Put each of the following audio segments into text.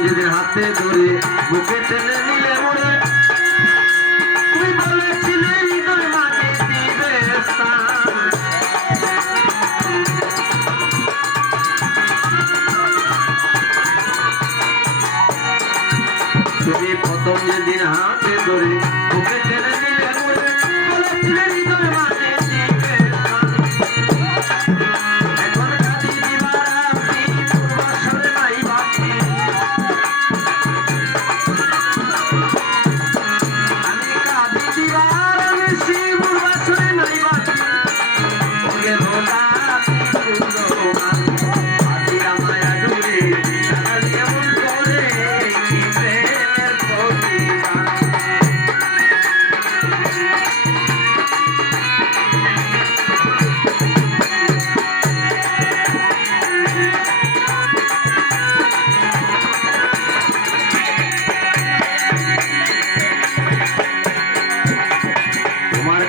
যেদিন হাতে ধরে বুকে টেনে নিলে মরে তুই বলেছিলে হৃদয় মাটি দিবে তুমি প্রথম যেদিন হাতে ধরে বুকে টেনে নিলে মরে বলেছিলে হৃদয় মাটি দিবে এখন কাঁদি দিবার আমি পূর্বাশরে নাই বাকি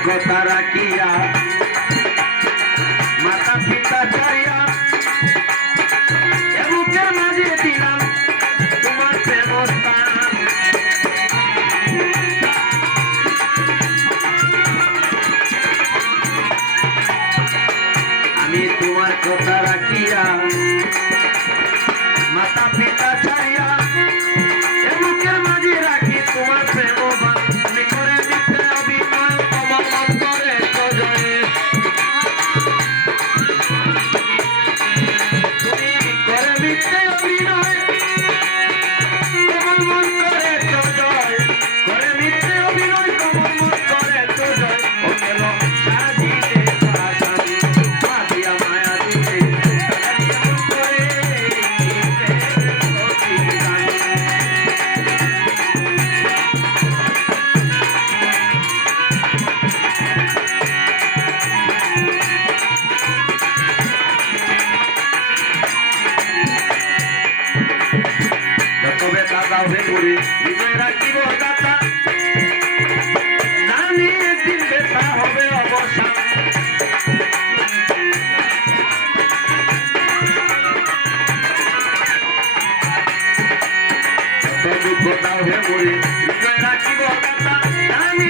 কথা রাখিয়া মাতা পিতা চাইয়া বুকের মাঝে দিলাম তোমার প্রেম স্থান আমি তোমার কথা রাখিয়া মাতা পিতা চাইয়া বুকের মাঝে রাখি তোমার প্রেম আমি করে দিতে অভিনয় করে হৃদয় রাখিব দাতা জানি একদিন ব্যথা হবে অবসান দুঃখ দাও হে করে হৃদয় রাখিব দাতা জানি